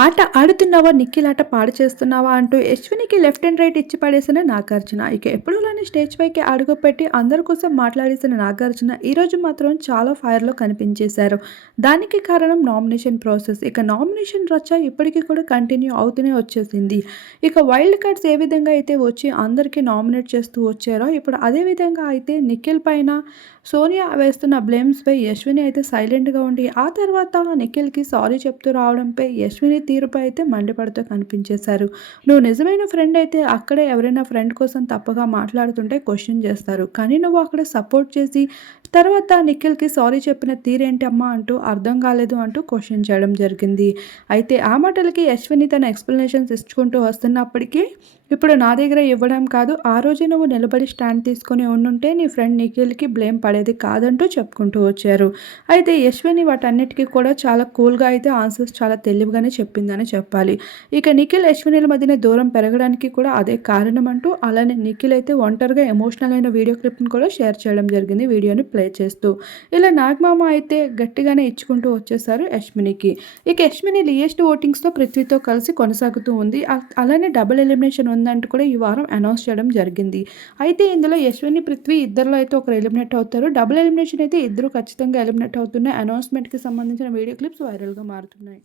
ఆట ఆడుతున్నావా? నిఖిల్ ఆట పాడు చేస్తున్నావా? అంటూ యశ్వినికి లెఫ్ట్ అండ్ రైట్ ఇచ్చి పడేసిన నాగార్జున. ఇక ఎప్పుడులానే స్టేజ్ పైకి అడుగుపెట్టి అందరి కోసం మాట్లాడేసిన నాగార్జున ఈరోజు మాత్రం చాలా ఫైర్‌లో కనిపించేశారు. దానికి కారణం నామినేషన్ ప్రాసెస్. ఇక నామినేషన్ రచ్చ ఇప్పటికి కూడా కంటిన్యూ అవుతూనే వచ్చేసింది. ఇక వైల్డ్ కార్డ్స్ ఏ విధంగా అయితే వచ్చి అందరికీ నామినేట్ చేస్తూ వచ్చారో ఇప్పుడు అదే విధంగా అయితే నిఖిల్ పైన సోనియా వేస్తున్న బ్లేమ్స్‌పై యశ్విని అయితే సైలెంట్‌గా ఉండి ఆ తర్వాత నిఖిల్‌కి సారీ చెప్తూ రావడంపై యశ్విని తీరుపై అయితే మండిపడుతూ కనిపించేశారు. నువ్వు నిజమైన ఫ్రెండ్ అయితే అక్కడే ఎవరైనా ఫ్రెండ్ కోసం తప్పుగా మాట్లాడుతుంటే క్వెషన్ చేస్తారు. కానీ నువ్వు అక్కడ సపోర్ట్ చేసి తర్వాత నిఖిల్‌కి సారీ చెప్పిన తీరేంటి అమ్మా అంటూ అర్థం కాలేదు అంటూ క్వెషన్ చేయడం జరిగింది. అయితే ఆ మాటలకి యశ్విని తన ఎక్స్‌ప్లనేషన్స్ ఇచ్చుకుంటూ వస్తున్నప్పటికీ ఇప్పుడు నా దగ్గర ఇవ్వడం కాదు, ఆ రోజే నువ్వు నిలబడి స్టాండ్ తీసుకొని ఉండుంటే నీ ఫ్రెండ్ నిఖిల్‌కి బ్లేమ్ పడేది కాదంటూ చెప్పుకుంటూ వచ్చారు. అయితే యశ్విని వాటన్నిటికి కూడా చాలా కూల్‌గా అయితే ఆన్సర్స్ చాలా తెలివిగానే చెప్పిందని చెప్పాలి. ఇక నిఖిల్, యశ్వినిల మధ్యన దూరం పెరగడానికి కూడా అదే కారణం అంటూ అలానే నిఖిల్ అయితే ఒంటరిగా ఎమోషనల్ అయిన వీడియో క్లిప్‌ని కూడా షేర్ చేయడం జరిగింది వీడియోని ప్లే చేస్తూ. ఇలా నాగమామ అయితే గట్టిగానే ఇచ్చుకుంటూ వచ్చేసారు యశ్వినికి. ఇక యశ్విని లియెస్ట్ ఓటింగ్స్‌తో పృథ్వీతో కలిసి కొనసాగుతూ ఉంది. అలానే డబుల్ ఎలిమినేషన్ ఉందంటూ కూడా ఈ వారం అనౌన్స్ చేయడం జరిగింది. అయితే ఇందులో యశ్విని, పృథ్వీ ఇద్దరిలో అయితే ఒకరు ఎలిమినేట్ అవుతారు. డబుల్ ఎలిమినేషన్ అయితే ఇద్దరు ఖచ్చితంగా ఎలిమినేట్ అవుతున్న అనౌన్స్‌మెంట్‌కి సంబంధించిన వీడియో క్లిప్స్ వైరల్‌గా మారుతున్నాయి.